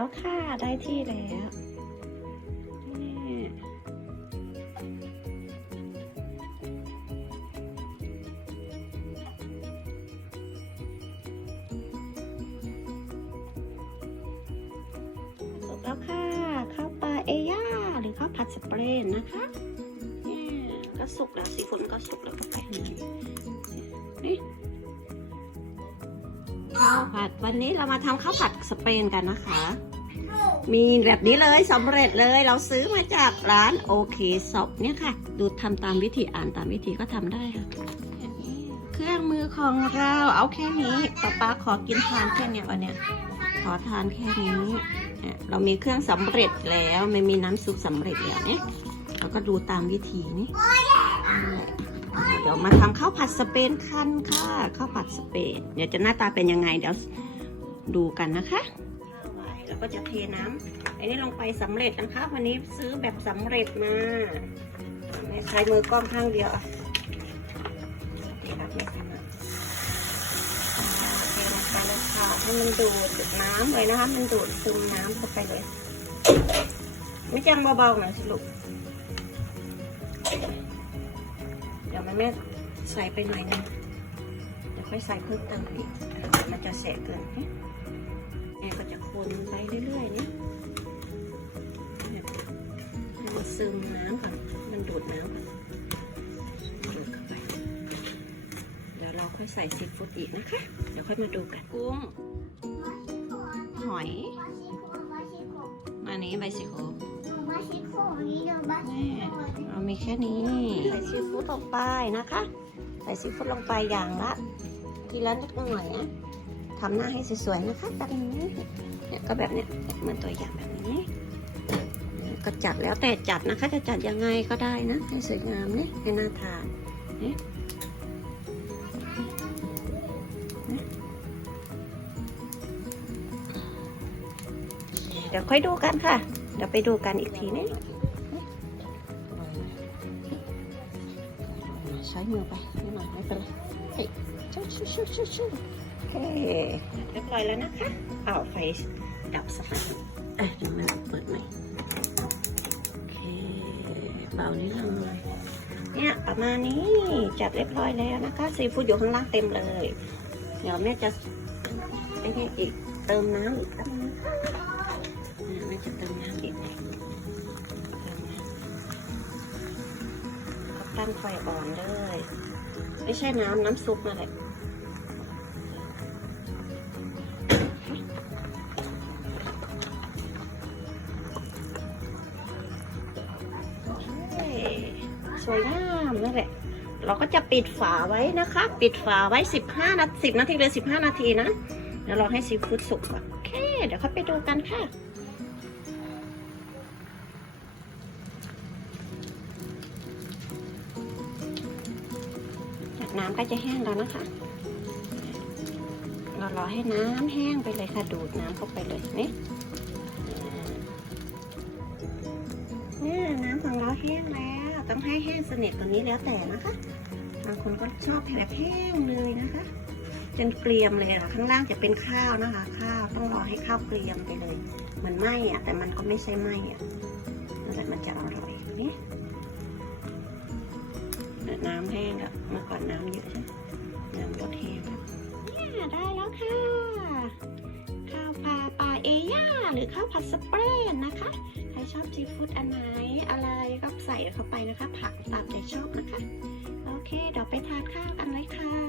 แล้วค่ะ ได้ที่แล้วสุกแล้วค่ะข้าวปลาเอย่าหรือข้าวผัดสเปรย์นะคะนี่ก็สุกแล้วสีฝนก็สุกแล้วก็ไปนี่ข้าวผัดวันนี้เรามาทำข้าวผัดสเปนกันนะคะ มีแบบนี้เลยสำเร็จเลยเราซื้อมาจากร้านโอเคซอปเนี่ยค่ะ ดูทำตามวิธีอ่านตามวิธีก็ทำได้ค่ะ เครื่องมือของเราเอาแค่นี้ป๊าป๊าขอกินทานแค่เนี้ยวันเนี้ยขอทานแค่นี้เนี่ยเรามีเครื่องสำเร็จแล้วไม่มีน้ำซุปสำเร็จแล้วเนี่ยเราก็ดูตามวิธีนี่เดี๋ยวมาทำข้าวผัดสเปนกันค่ะข้าวผัดสเปน เดี๋ยวจะหน้าตาเป็นยังไงเดี๋ยวดูกันนะคะ แล้วก็จะเทน้ำอันนี้ลงไปสำเร็จนะคะ วันนี้ซื้อแบบสำเร็จมาไม่ใช้มือกล้องข้างเดียวอะนี่ครับนี่ครับเทลงไปเลยค่ะให้มันดูดน้ำเลยนะคะ มันดูดซึมน้ำเข้าไปเลย ไม่จังเบาๆหน่อยสิลูกเดี๋ยวแม่แม่ใส่ไปหน่อยนึงเดี๋ยวค่อยใส่เพิ่มเติมอีกมันจะแสะเกิน แม่ก็จะคนไปเรื่อยๆเนี่ยเนี่ยให้มันซึมน้ำก่อนมันดูดน้ำก่อนดูดเข้าไป เดี๋ยวเราค่อยใส่ซีฟู้ดอีกนะคะ เดี๋ยวค่อยมาดูกันกุ้ง หอย อันนี้ใบซีโครงเรามีแค่นี้ ใส่ซีฟู้ดลงไปนะคะ ใส่ซีฟู้ดลงไปอย่างละทีละนิดหน่อยนะ ทำหน้าให้สวยๆนะคะแบบนี้เนี่ยก็แบบเนี้ยเหมือนตัวอย่างแบบนี้ ก็จัดแล้วแต่จัดนะคะ จะจัดยังไงก็ได้นะให้สวยงามเนี่ยให้น่าทานเนี่ยเดี๋ยวค่อยดูกันค่ะ เดี๋ยวไปดูกันอีกทีนึง ใช้มือไปนิดหน่อยไม่เป็นไรเฮ้ยชูชูชูชูชูโอเคเรียบร้อยแล้วนะคะเอาไฟดับสักหน่อยเอ้ยเดี๋ยวมันเปิดใหม่โอเคเบานิดนึงเลยเนี่ยประมาณนี้จัดเรียบร้อยแล้วนะคะซีฟู้ดอยู่ข้างล่างเต็มเลย เดี๋ยวแม่จะไอ้นี่อีกเติมน้ำอีกแป๊บนึงอ่าแม่จะเติมน้ำอีก ตั้งไฟอ่อนเลยไม่ใช่น้ำน้ำซุปนั่นแหละสวยงามนั่นแหละ เราก็จะปิดฝาไว้นะคะ ปิดฝาไว้ 15 นาที10 นาทีเลย 15 นาทีนะ เดี๋ยวเราให้ซีฟู้ดสุกก่อน โอเค เดี๋ยวค่อยไปดูกันค่ะ น้ำก็จะแห้งแล้วนะคะ เรารอให้น้ำแห้งไปเลยค่ะ ดูดน้ำเข้าไปเลยนี่เนี่ยน้ำของเราแห้งแล้ว ต้องให้แห้งสนิทกว่านี้แล้วแต่นะคะบางคนก็ชอบแบบแห้งเลยนะคะจนเกรียมเลยอะข้างล่างจะเป็นข้าวนะคะ ข้าวต้องรอให้ข้าวเกรียมไปเลยเหมือนไหมอะแต่มันก็ไม่ใช่ไหมอะนั่นแหละมันจะอร่อยนี่ น้ำแห้งอะเมื่อก่อนน้ำเยอะใช่ไหมน้ำลดแห้งเนี่ยได้แล้วค่ะ ข้าวปลาปลาเอย่าหรือข้าวผัดสเปรย์นะคะ ใครชอบซีฟู้ดอันไหนอะไรก็ใส่เข้าไปนะคะ ผักตามใจชอบนะคะ โอเคเดี๋ยวไปทานข้าวกันเลยค่ะ